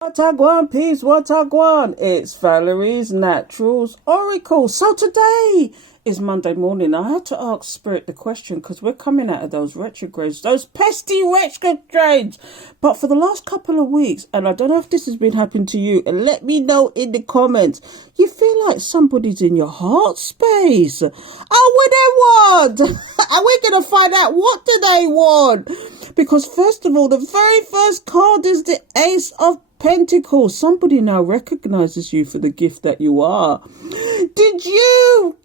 What I want, peace, what I want. It's Valerie's Naturals Oracle. So today is Monday morning. I had to ask Spirit the question because we're coming out of those retrogrades, those pesky retrogrades. But for the last couple of weeks, and I don't know if this has been happening to you, and let me know in the comments, you feel like somebody's in your heart space. Oh, what they want? And we're going to find out what do they want. Because first of all, the very first card is the Ace of Pentacles. Somebody now recognizes you for the gift that you are. Did you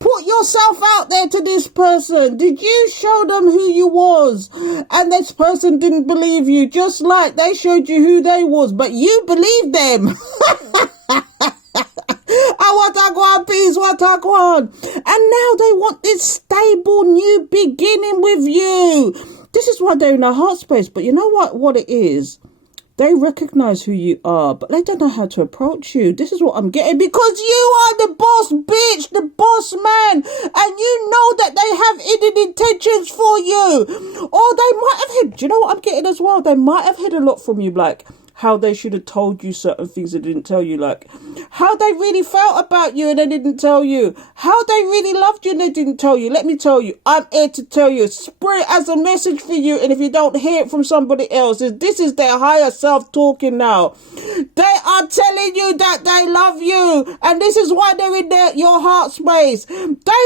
put yourself out there to this person? Did you show them who you was? And this person didn't believe you, just like they showed you who they was, but you believed them. What I want, peace, what I want. And now they want this stable new beginning with you. This is why they're in a heart space. But you know what it is? They recognize who you are, but they don't know how to approach you. This is what I'm getting, because you are the boss bitch, the boss man, and you know that they have hidden intentions for you. Or they might have hid, do you know what I'm getting as well? They might have hid a lot from you, like how they should have told you certain things they didn't tell you, like how they really felt about you and they didn't tell you, how they really loved you and they didn't tell you. Let me tell you, I'm here to tell you, Spirit has a message for you, and if you don't hear it from somebody else, this is their higher self talking now. They are telling you that they love you, and this is why they're in your heart space. They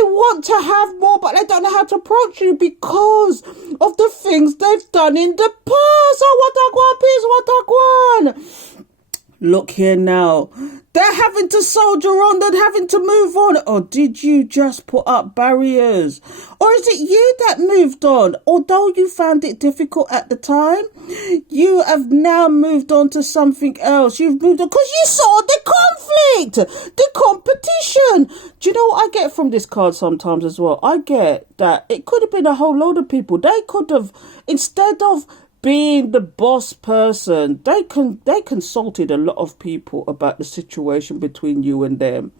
want to have more, but they don't know how to approach you because of the things they've done in the past. Oh, what I want, peace, what I want. Look here now. They're having to soldier on. They're having to move on. Or did you just put up barriers? Or is it you that moved on? Although you found it difficult at the time, you have now moved on to something else. You've moved on because you saw the conflict, the competition. Do you know what I get from this card sometimes as well? I get that it could have been a whole load of people. They could have, instead of being the boss person, they consulted a lot of people about the situation between you and them,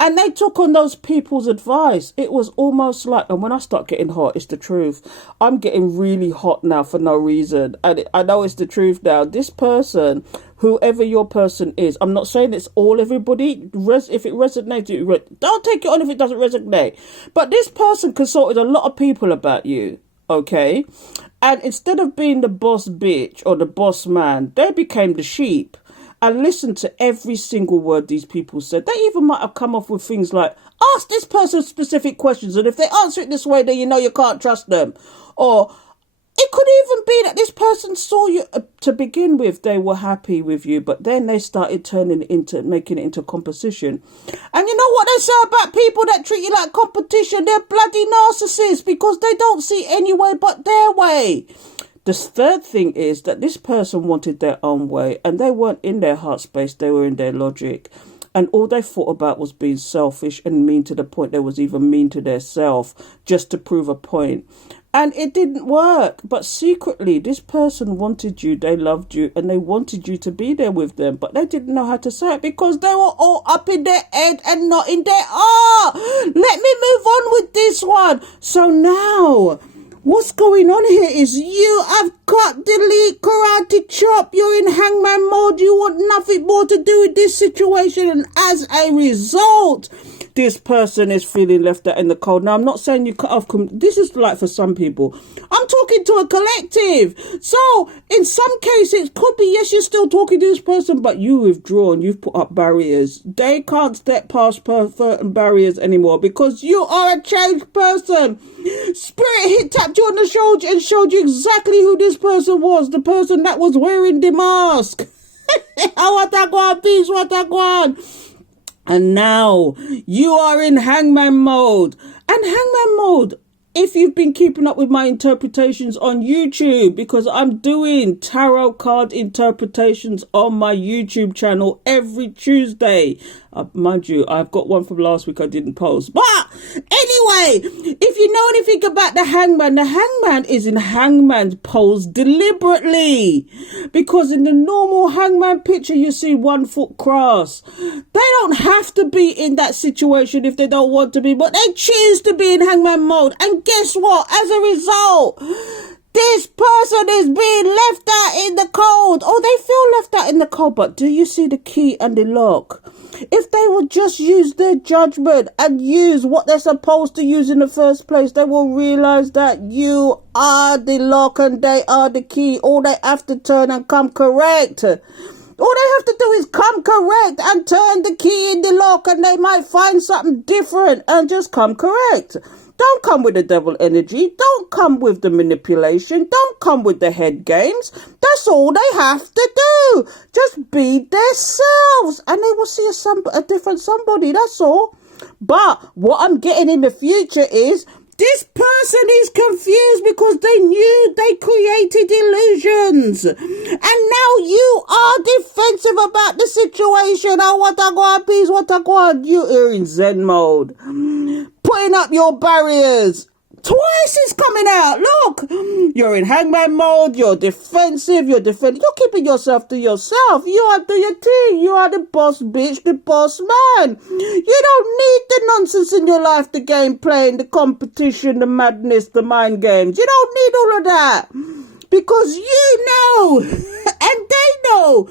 and they took on those people's advice. It was almost like, and when I start getting hot, it's the truth. I'm getting really hot now for no reason, and I know it's the truth now. This person, whoever your person is, I'm not saying it's all everybody. If it resonates, don't take it on if it doesn't resonate. But this person consulted a lot of people about you, okay? And instead of being the boss bitch or the boss man, they became the sheep and listened to every single word these people said. They even might have come up with things like, ask this person specific questions, and if they answer it this way, then you know you can't trust them. Or it could even be that this person saw you to begin with, they were happy with you, but then they started making it into competition. And you know what they say about people that treat you like competition? They're bloody narcissists, because they don't see any way but their way. The third thing is that this person wanted their own way, and they weren't in their heart space, they were in their logic. And all they thought about was being selfish and mean, to the point they was even mean to their self just to prove a point. And it didn't work. But secretly, this person wanted you, they loved you, and they wanted you to be there with them. But they didn't know how to say it because they were all up in their head and not in their heart. Let me move on with this one. So now, what's going on here is you have got delete, karate chop. You're in hangman mode. You want nothing more to do with this situation. And as a result, this person is feeling left out in the cold. Now, I'm not saying you cut off. This is like for some people. I'm talking to a collective. So, in some cases, it could be, yes, you're still talking to this person, but you withdrawn. You've put up barriers. They can't step past certain barriers anymore because you are a changed person. Spirit tapped you on the shoulder and showed you exactly who this person was. The person that was wearing the mask. What I want, peace, what I want. And now you are in hangman mode. And hangman mode, if you've been keeping up with my interpretations on YouTube, because I'm doing tarot card interpretations on my YouTube channel every Tuesday. Mind you, I've got one from last week I didn't post. But anyway, if you know anything about the hangman is in hangman's pose deliberately. Because in the normal hangman picture, you see 1 foot cross. They don't have to be in that situation if they don't want to be, but they choose to be in hangman mode. And guess what? As a result, This person is being left out in the cold. Oh, they feel left out in the cold. But do you see the key and the lock? If they would just use their judgment and use what they're supposed to use in the first place, they will realize that you are the lock and they are the key. All they have to turn and come correct. All they have to do is come correct and turn the key in the lock, and they might find something different and just come correct. Don't come with the devil energy. Don't come with the manipulation. Don't come with the head games. That's all they have to do. Just be themselves and they will see a different somebody. That's all. But what I'm getting in the future is this person is confused because they knew they created illusions. And now you are defensive about the situation. Oh, what I go peace, what I go. You're in Zen mode. Putting up your barriers. Twice it's coming out. Look, you're in hangman mode. You're defensive. You're keeping yourself to yourself. You are doing your thing. You are the boss bitch, the boss man. You don't need the nonsense in your life, the game playing, the competition, the madness, the mind games. You don't need all of that. Because you know, and they know,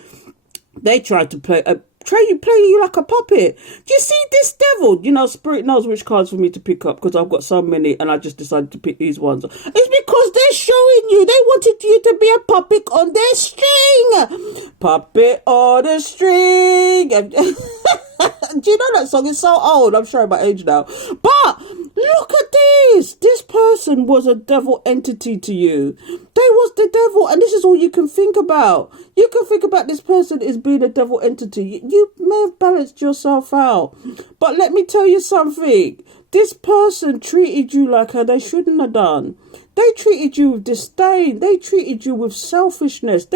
they tried to play you like a puppet. Do you see this devil? You know, Spirit knows which cards for me to pick up because I've got so many and I just decided to pick these ones. It's because they're showing you. They wanted you to be a puppet on their string. Puppet on the string. Do you know that song? It's so old. I'm showing my age now. But look at this. This person was a devil entity to you. They was the devil, and this is all you can think about. You can think about this person as being a devil entity. You may have balanced yourself out. But let me tell you something. This person treated you like how they shouldn't have done. They treated you with disdain. They treated you with selfishness.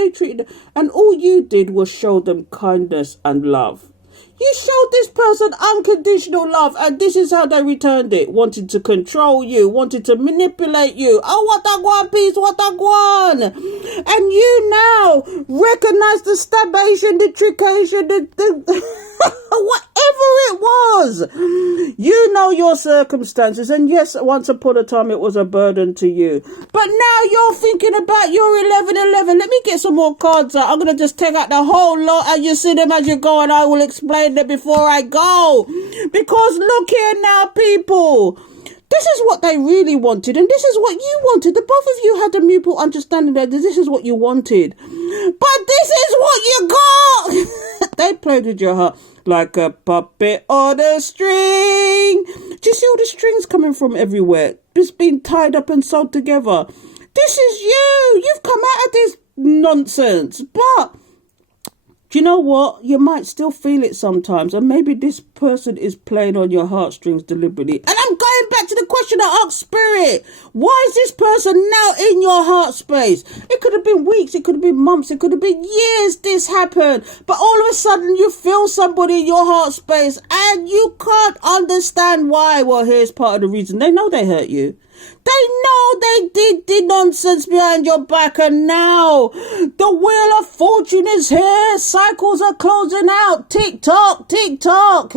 And all you did was show them kindness and love. You showed this person unconditional love, and this is how they returned it. Wanted to control you, wanted to manipulate you. Oh, what I want, peace, what I want. And you now recognize the stabation, the triccation, whatever it was. You know your circumstances, and yes, once upon a time it was a burden to you. But now you're thinking about your 1111. Let me get some more cards out. I'm going to just take out the whole lot and you see them as you go, and I will explain them before I go. Because look here now, people. This is what they really wanted, and this is what you wanted. The both of you had a mutual understanding that this is what you wanted. But this is what you got. They played with your heart like a puppet on a string. Do you see all the strings coming from everywhere? It's been tied up and sewed together. This is you. You've come out of this nonsense. But do you know what? You might still feel it sometimes. And maybe this person is playing on your heartstrings deliberately. And I'm going back to the question I asked Spirit. Why is this person now in your heart space? It could have been weeks. It could have been months. It could have been years this happened. But all of a sudden you feel somebody in your heart space and you can't understand why. Well, here's part of the reason. They know they hurt you. They know they did the nonsense behind your back, and now the wheel of fortune is here. Cycles are closing out. Tick tock, tick tock.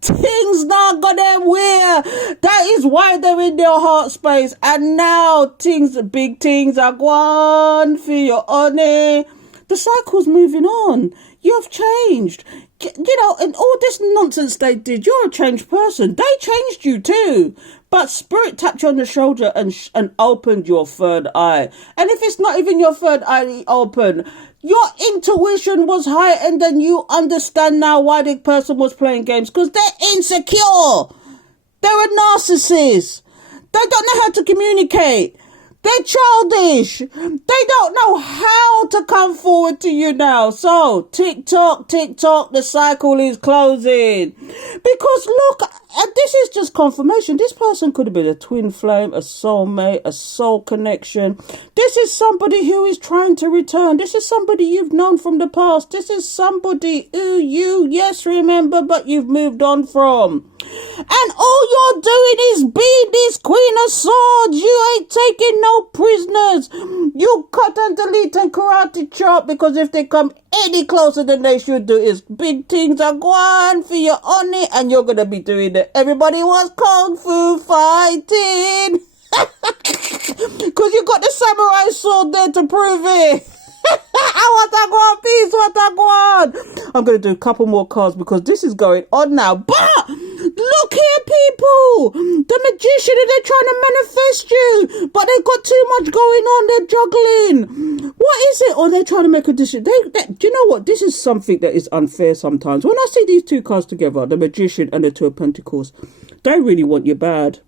Things not gonna wear. That is why they're in their heart space. And now big things are gone for your honey. The cycle's moving on. You've changed. You know, and all this nonsense they did, you're a changed person. They changed you too. But Spirit tapped you on the shoulder and opened your third eye. And if it's not even your third eye open, your intuition was heightened and you understand now why the person was playing games. Because they're insecure. They're a narcissist. They don't know how to communicate. They're childish. They don't know how to come forward to you now. So, tick tock, the cycle is closing. Because look, this is just confirmation. This person could have been a twin flame, a soulmate, a soul connection. This is somebody who is trying to return. This is somebody you've known from the past. This is somebody who you, yes, remember, but you've moved on from. And all you're doing is being this Queen of Swords. You ain't taking no prisoners. You cut and delete and karate chop, because if they come any closer than they should do, is big things are going for your honey, and you're gonna be doing it. Everybody wants kung fu fighting. Because you got the samurai sword there to prove it. What I want, peace, what I want. I'm going to do a couple more cards because this is going on now. But look here, people. The magician, they're trying to manifest you, but they've got too much going on. They're juggling. What is it? Or they're trying to make a decision. Do you know what? This is something that is unfair sometimes. When I see these two cards together, the magician and the Two of Pentacles, they really want you bad.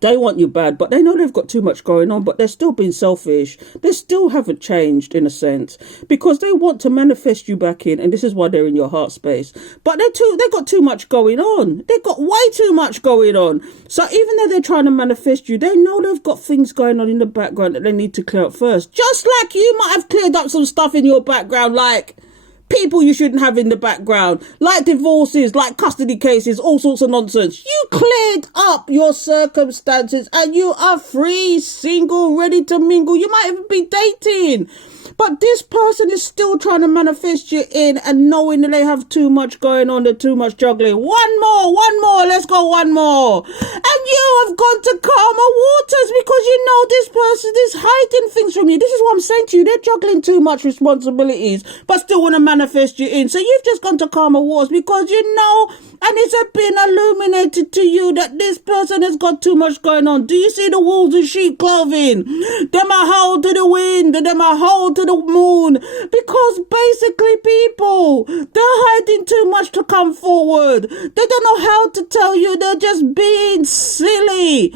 They want you bad, but they know they've got too much going on, but they're still being selfish. They still haven't changed in a sense because they want to manifest you back in, and this is why they're in your heart space. But they got too much going on. They've got way too much going on. So even though they're trying to manifest you, they know they've got things going on in the background that they need to clear up first. Just like you might have cleared up some stuff in your background, like people you shouldn't have in the background, like divorces, like custody cases, all sorts of nonsense. You cleared up your circumstances and you are free, single, ready to mingle. You might even be dating. But this person is still trying to manifest you in and knowing that they have too much going on, they're too much juggling. One more, let's go one more. And you have gone to calmer waters because you know this person is hiding things from you. This is what I'm saying to you. They're juggling too much responsibilities, but still want to manifest you in. So you've just gone to calmer waters because you know, and it's been illuminated to you that this person has got too much going on. Do you see the wolves in sheep clothing? Them are hold to the wind, them are hold to the moon, because basically people, they're hiding too much to come forward. They don't know how to tell you. They're just being silly.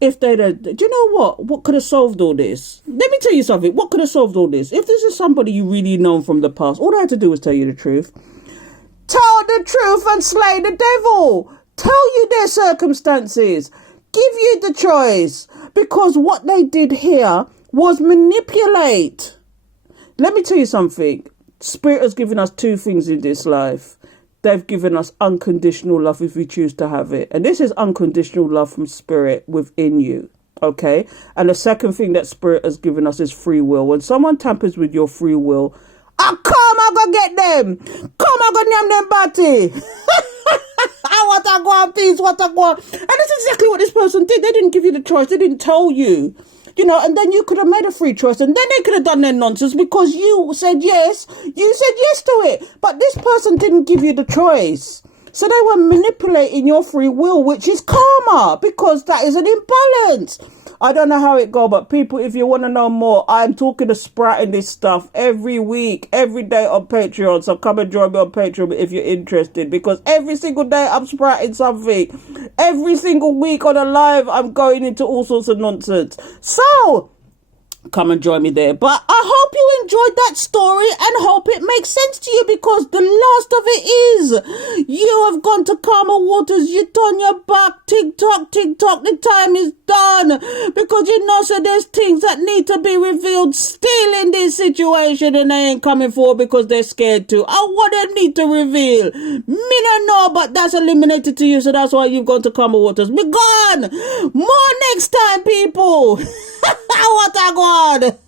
If they don't, do you know what could have solved all this? Let me tell you something. What could have solved all this? If this is somebody you really know from the past, all they had to do was tell you the truth. Tell the truth and slay the devil. Tell you their circumstances. Give you the choice. Because what they did here was manipulate. Let me tell you something. Spirit has given us two things in this life. They've given us unconditional love if we choose to have it. And this is unconditional love from Spirit within you. Okay? And the second thing that Spirit has given us is free will. When someone tampers with your free will, I go get them. Come, I go name them body. I want to go on peace, what I go. And that's exactly what this person did. They didn't give you the choice. They didn't tell you. You know, and then you could have made a free choice and then they could have done their nonsense because you said yes. You said yes to it. But this person didn't give you the choice. So they were manipulating your free will, which is karma, because that is an imbalance. I don't know how it go, but people, if you want to know more, I'm talking to Sprat in this stuff every week, every day on Patreon. So come and join me on Patreon if you're interested, because every single day I'm spratting something. Every single week on a live, I'm going into all sorts of nonsense. So come and join me there. But I hope you enjoyed that story and hope it makes sense to you, because the last of it is you have gone to calmer waters. You turn your back. Tick tock, the time is done, because you know, so there's things that need to be revealed still in this situation, and they ain't coming forward because they're scared to. And what they need to reveal, me don't know, but that's eliminated to you, so that's why you've gone to calmer waters. Be gone. More next time, people. What I got.